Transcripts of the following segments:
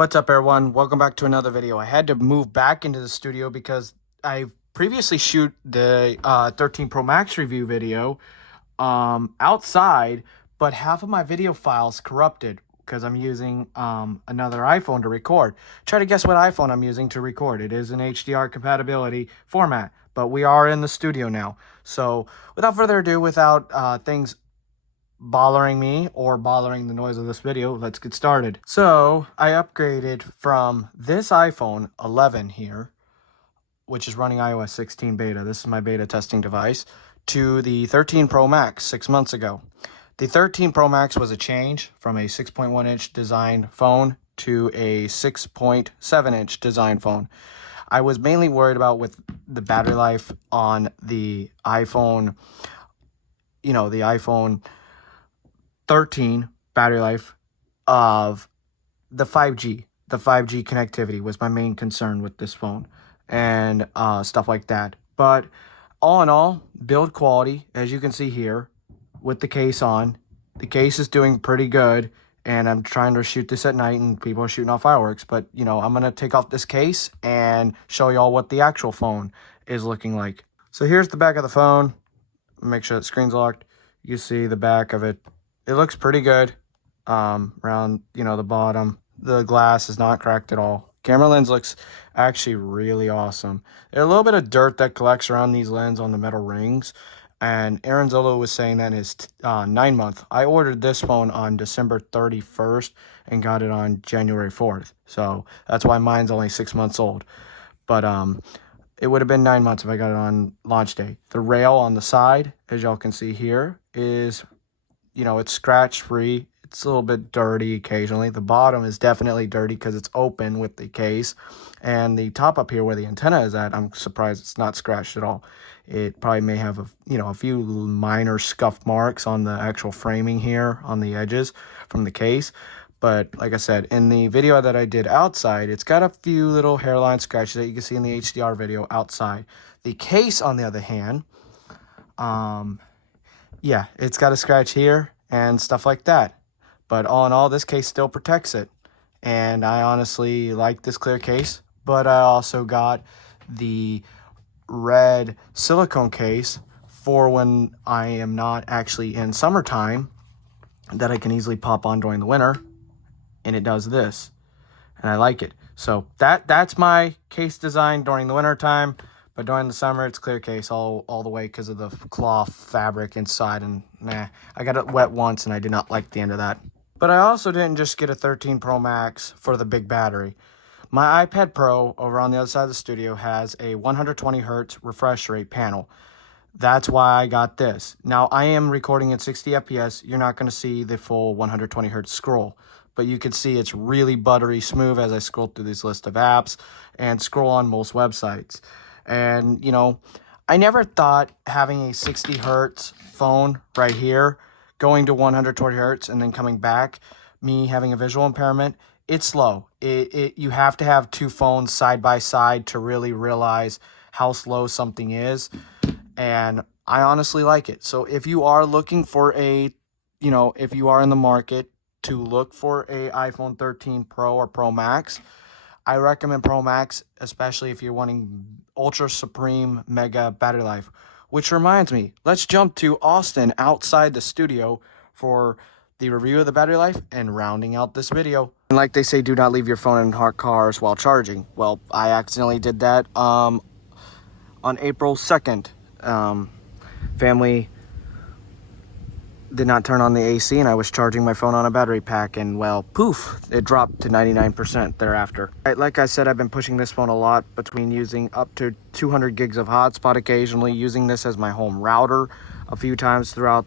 What's up, everyone? Welcome back to another video. I had to move back into the studio because I previously shoot the 13 Pro Max review video outside, but half of my video files corrupted because I'm using another iPhone to record. Try to guess what iPhone I'm using to record. It is an HDR compatibility format, but we are in the studio now. So without further ado, without things bothering me or bothering the noise of this video, let's get started. So I upgraded from this iPhone 11 here, which is running iOS 16 beta. This is my beta testing device, to the 13 Pro Max 6 months ago. The 13 Pro Max was a change from a 6.1 inch design phone to a 6.7 inch design phone. I was mainly worried about with the battery life on the iPhone, the iPhone 13 battery life of the 5G. The 5G connectivity was my main concern with this phone and stuff like that. But all in all, build quality, as you can see here, with the case on. The case is doing pretty good, and I'm trying to shoot this at night, and people are shooting off fireworks. But, I'm going to take off this case and show y'all what the actual phone is looking like. So here's the back of the phone. Make sure the screen's locked. You see the back of it. It looks pretty good around, the bottom. The glass is not cracked at all. Camera lens looks actually really awesome. There's a little bit of dirt that collects around these lenses on the metal rings. And Aaron Zolo was saying that in his 9-month. I ordered this phone on December 31st and got it on January 4th. So that's why mine's only 6 months old. But it would have been 9 months if I got it on launch day. The rail on the side, as y'all can see here, is it's scratch free. It's a little bit dirty occasionally. The bottom is definitely dirty because it's open with the case. And the top up here where the antenna is at, I'm surprised it's not scratched at all. It probably may have a few minor scuff marks on the actual framing here on the edges from the case. But like I said, in the video that I did outside, it's got a few little hairline scratches that you can see in the HDR video outside. The case, on the other hand, yeah, it's got a scratch here and stuff like that. But all in all, this case still protects it. And I honestly like this clear case. But I also got the red silicone case for when I am not actually in summertime that I can easily pop on during the winter. And it does this. And I like it. So that's my case design during the winter time. But during the summer, it's clear case all the way because of the cloth fabric inside. And I got it wet once and I did not like the end of that. But I also didn't just get a 13 Pro Max for the big battery. My iPad Pro over on the other side of the studio has a 120 hertz refresh rate panel. That's why I got this. Now, I am recording at 60 FPS. You're not going to see the full 120 hertz scroll. But you can see it's really buttery smooth as I scroll through this list of apps and scroll on most websites. And, I never thought having a 60 hertz phone right here, going to 120 hertz and then coming back, me having a visual impairment, it's slow. You have to have two phones side by side to really realize how slow something is. And I honestly like it. So if you are looking for if you are in the market to look for a iPhone 13 Pro or Pro Max, I recommend Pro Max, especially if you're wanting ultra supreme mega battery life. Which reminds me, let's jump to Austin outside the studio for the review of the battery life and rounding out this video. And like they say, do not leave your phone in hot cars while charging. Well, I accidentally did that on April 2nd. Family did not turn on the AC and I was charging my phone on a battery pack and, well, poof, it dropped to 99% thereafter. Like I said, I've been pushing this phone a lot between using up to 200 gigs of hotspot occasionally, using this as my home router a few times throughout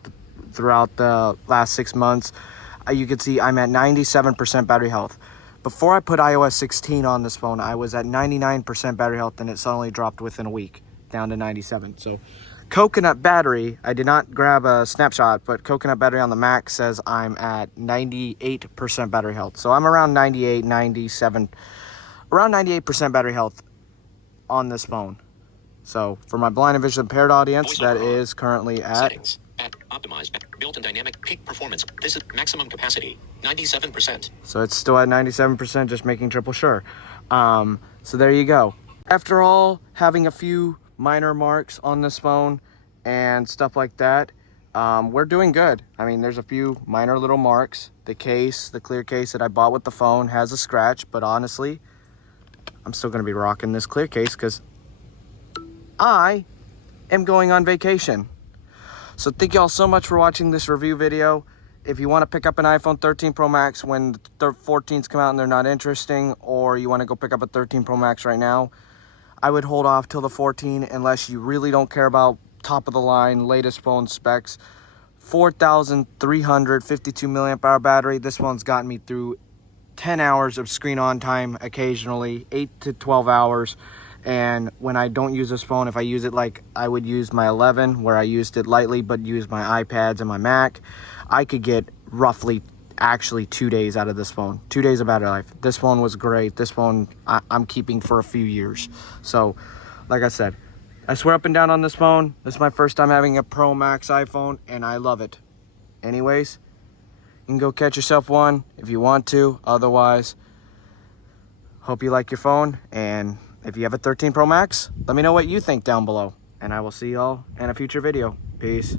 the last 6 months. You can see I'm at 97% battery health. Before I put iOS 16 on this phone, I was at 99% battery health and it suddenly dropped within a week down to 97. So Coconut battery, I did not grab a snapshot, but Coconut battery on the Mac says I'm at 98% battery health. So I'm around 98, 97, around 98% battery health on this phone. So for my blind and visually impaired audience, that is currently at Optimized. Built-in dynamic peak performance. This is maximum capacity. 97%. So it's still at 97%, just making triple sure. So there you go. After all, having a few minor marks on this phone and stuff like that, we're doing good. I mean, there's a few minor little marks. The case, the clear case that I bought with the phone has a scratch, but honestly, I'm still gonna be rocking this clear case because I am going on vacation. So thank y'all so much for watching this review video. If you want to pick up an iPhone 13 Pro Max when the 14s come out and they're not interesting, or you want to go pick up a 13 Pro Max right now, I would hold off till the 14 unless you really don't care about top of the line, latest phone specs. 4,352 milliamp hour battery. This one's gotten me through 10 hours of screen on time occasionally, 8 to 12 hours. And when I don't use this phone, if I use it like I would use my 11, where I used it lightly but used my iPads and my Mac, I could get roughly actually 2 days out of this phone. 2 days of battery life. This phone was great. This phone I'm keeping for a few years. So like I said, I swear up and down on this phone. This is my first time having a Pro Max iPhone and I love it. Anyways, you can go catch yourself one if you want to. Otherwise, hope you like your phone, and if you have a 13 Pro Max, let me know what you think down below, and I will see y'all in a future video. Peace.